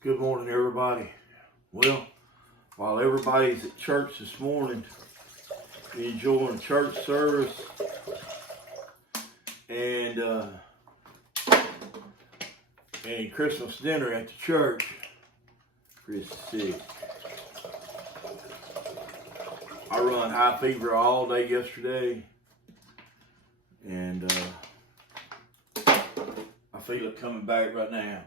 Good morning, everybody. Well, while everybody's at church this morning, enjoying church service and Christmas dinner at the church, Chris is sick. I run high fever all day yesterday, and I feel it coming back right now.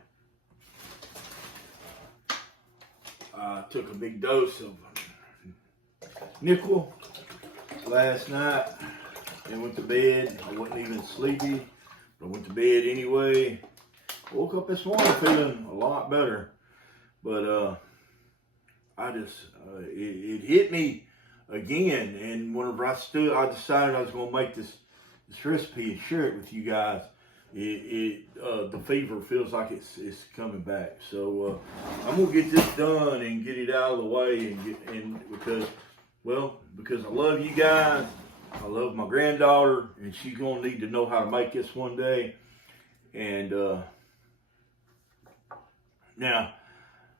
I took a big dose of nickel last night and went to bed. I wasn't even sleepy, but I went to bed anyway. Woke up this morning feeling a lot better, but it hit me again. And whenever I decided I was going to make this recipe and share it with you guys. The fever feels like it's coming back. So I'm gonna get this done and get it out of the way, because I love you guys. I love my granddaughter, and she's gonna need to know how to make this one day. And now,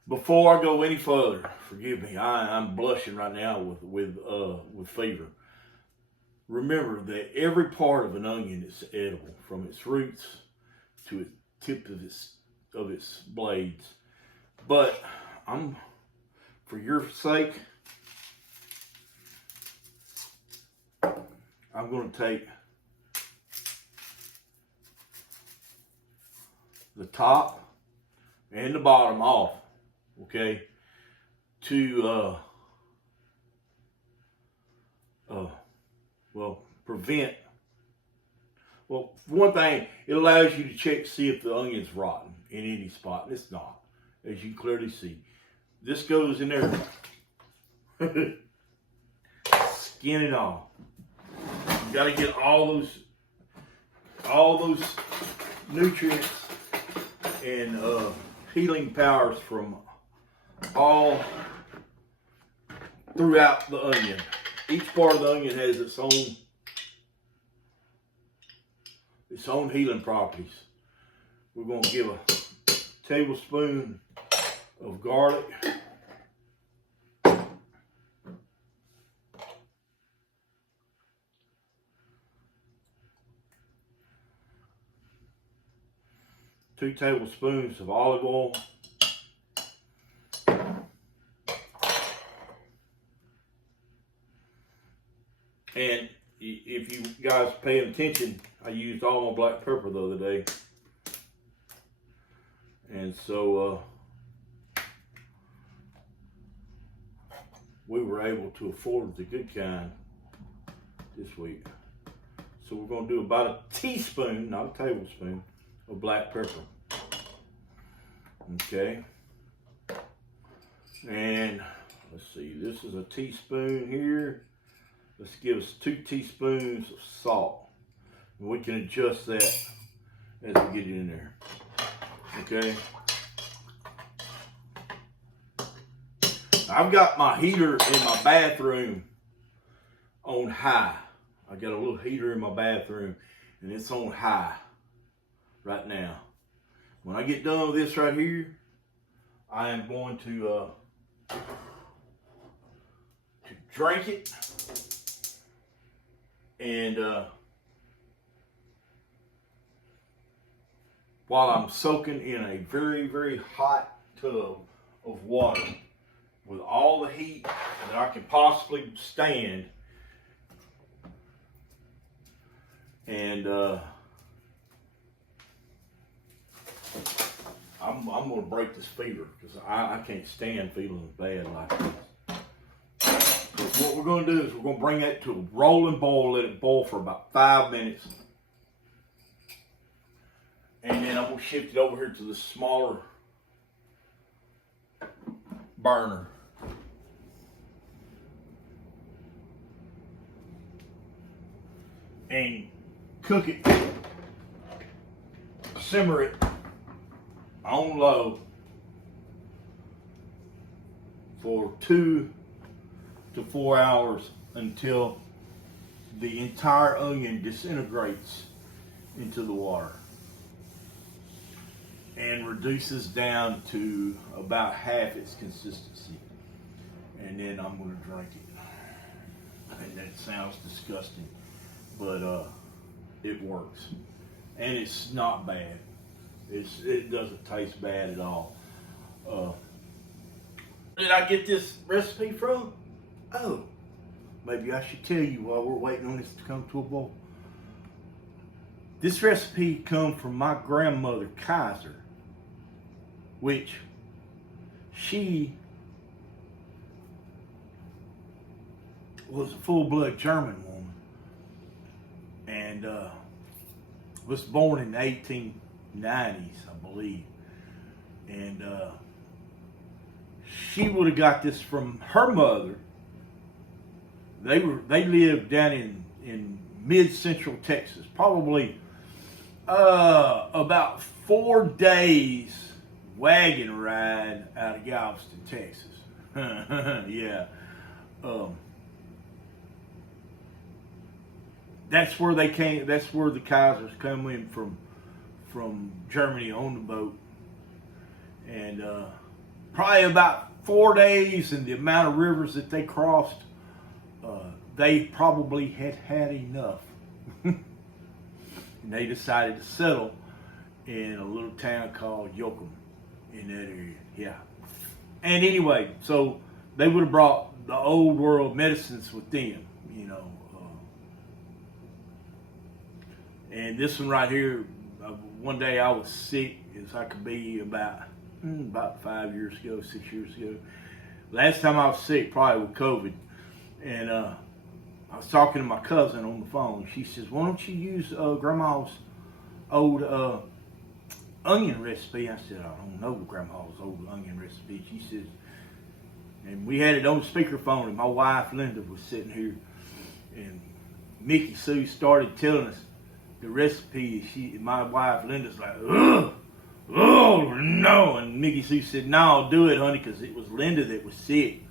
before I go any further, forgive me, I'm blushing right now with fever. Remember that every part of an onion is edible, from its roots to the tip of its blades. But for your sake, I'm going to take the top and the bottom off, okay, to prevent. Well, for one thing, it allows you to check to see if the onion's rotten in any spot. And it's not, as you can clearly see. This goes in there, skin and all. You got to get all those nutrients and healing powers from all throughout the onion. Each part of the onion has its own healing properties. We're going to give a tablespoon of garlic. 2 tablespoons of olive oil. And if you guys paying attention, I used all my black pepper the other day. And so we were able to afford the good kind this week. So we're going to do about a teaspoon, not a tablespoon, of black pepper. Okay. And let's see, this is a teaspoon here. Let's give us 2 teaspoons of salt. And we can adjust that as we get it in there. Okay. I've got my heater in my bathroom on high. I got a little heater in my bathroom, and it's on high right now. When I get done with this right here, I am going to drink it. And while I'm soaking in a very, very hot tub of water with all the heat that I can possibly stand, and I'm going to break this fever, because I can't stand feeling bad like this. What we're going to do is we're going to bring that to a rolling boil, let it boil for about 5 minutes. And then I'm going to shift it over here to the smaller burner. And cook it, simmer it on low for 2 to 4 hours until the entire onion disintegrates into the water. and reduces down to about half its consistency. And then I'm going to drink it. And that sounds disgusting, but it works. And it's not bad. It doesn't taste bad at all. Did I get this recipe from? Oh, maybe I should tell you while we're waiting on this to come to a boil. This recipe come from my grandmother, Kaiser, which she was a full-blood German woman and was born in the 1890s, I believe. And she would have got this from her mother. They lived down in mid-central Texas, probably about 4 days wagon ride out of Galveston, Texas. Yeah. That's where they came. That's where the Kaisers come in from Germany on the boat, and probably about 4 days, and the amount of rivers that they crossed, they probably had enough. And they decided to settle in a little town called Yoakum in that area. Yeah. And anyway, so they would have brought the old world medicines with them, you know. And this one right here, one day I was sick as I could be about 5 years ago, 6 years ago. Last time I was sick, probably with COVID. And I was talking to my cousin on the phone. She says, why don't you use Grandma's old onion recipe? I said, I don't know Grandma's old onion recipe. She says, and we had it on speakerphone, and my wife Linda was sitting here, and Mickey Sue started telling us the recipe. My wife Linda's like, ugh, oh no, and Mickey Sue said, no, do it, honey, because it was Linda that was sick.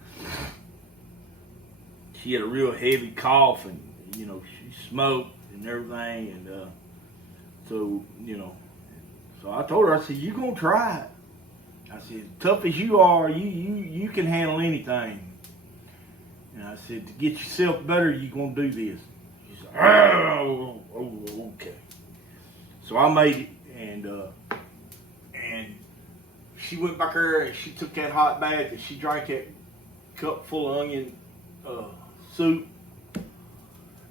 She had a real heavy cough, and you know, she smoked and everything, and so you know, so I told her, I said, you gonna try it. I said, tough as you are, you can handle anything. And I said, to get yourself better, you gonna do this. She said, oh, okay. So I made it, and she went back there and she took that hot bath and she drank that cup full of onion soup,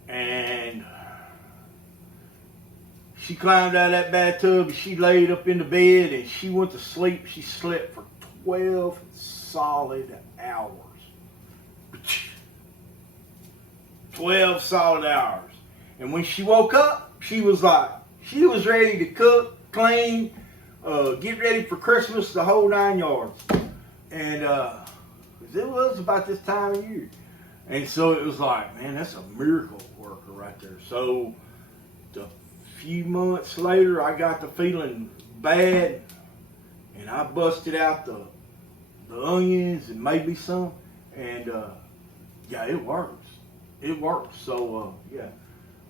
and she climbed out of that bathtub and she laid up in the bed and she went to sleep. She slept for 12 solid hours. 12 solid hours. And when she woke up, she was ready to cook, clean, get ready for Christmas, the whole 9 yards. And it was about this time of year. And so it was like, man, that's a miracle worker right there. So a few months later, I got to feeling bad, and I busted out the onions and made me some, and yeah, it works. It works. So yeah,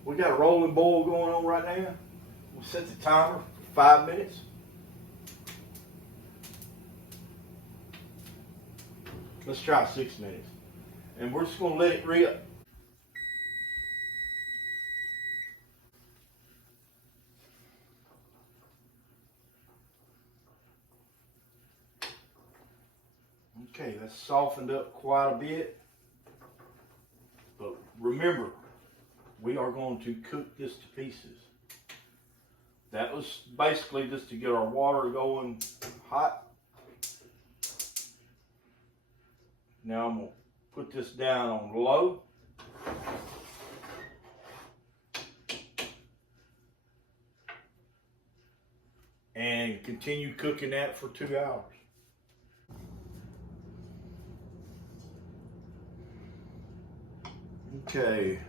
we got a rolling boil going on right now. We'll set the timer for 5 minutes. Let's try 6 minutes. And we're just going to let it rip. Okay, that's softened up quite a bit. But remember, we are going to cook this to pieces. That was basically just to get our water going hot. Now I'm going to put this down on low. And continue cooking that for 2 hours. Okay.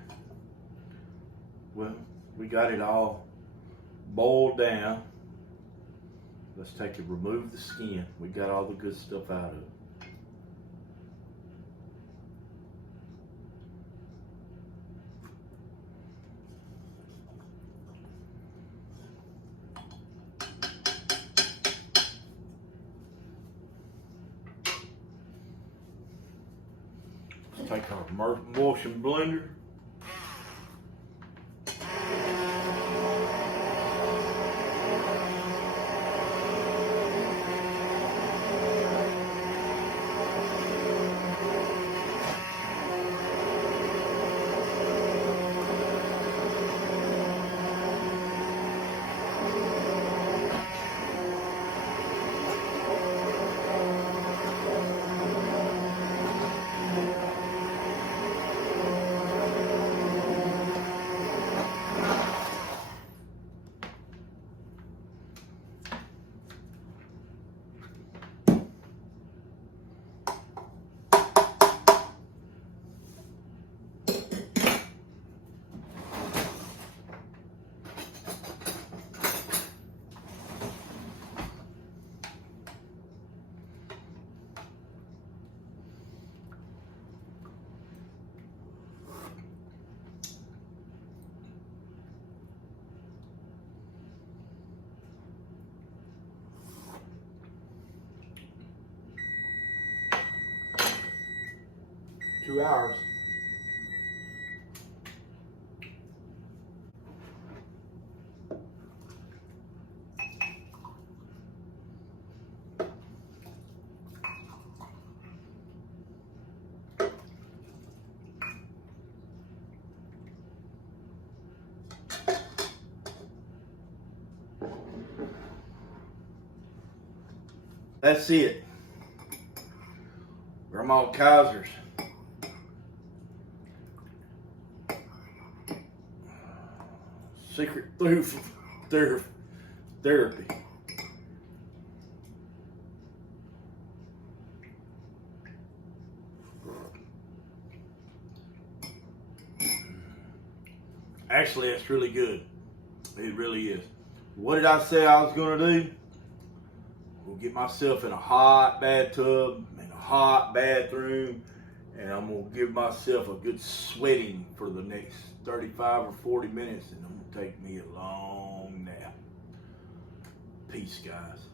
Well, we got it all boiled down. Let's take it, remove the skin. We got all the good stuff out of it. Take our emulsion blender. $2. That's it. Grandma Kaiser's secret therapy. Actually, it's really good. It really is. What did I say I was going to do? We'll get myself in a hot bathtub, in a hot bathroom, and I'm going to give myself a good sweating for the next 35 or 40 minutes, and I'm going to take me a long nap. Peace, guys.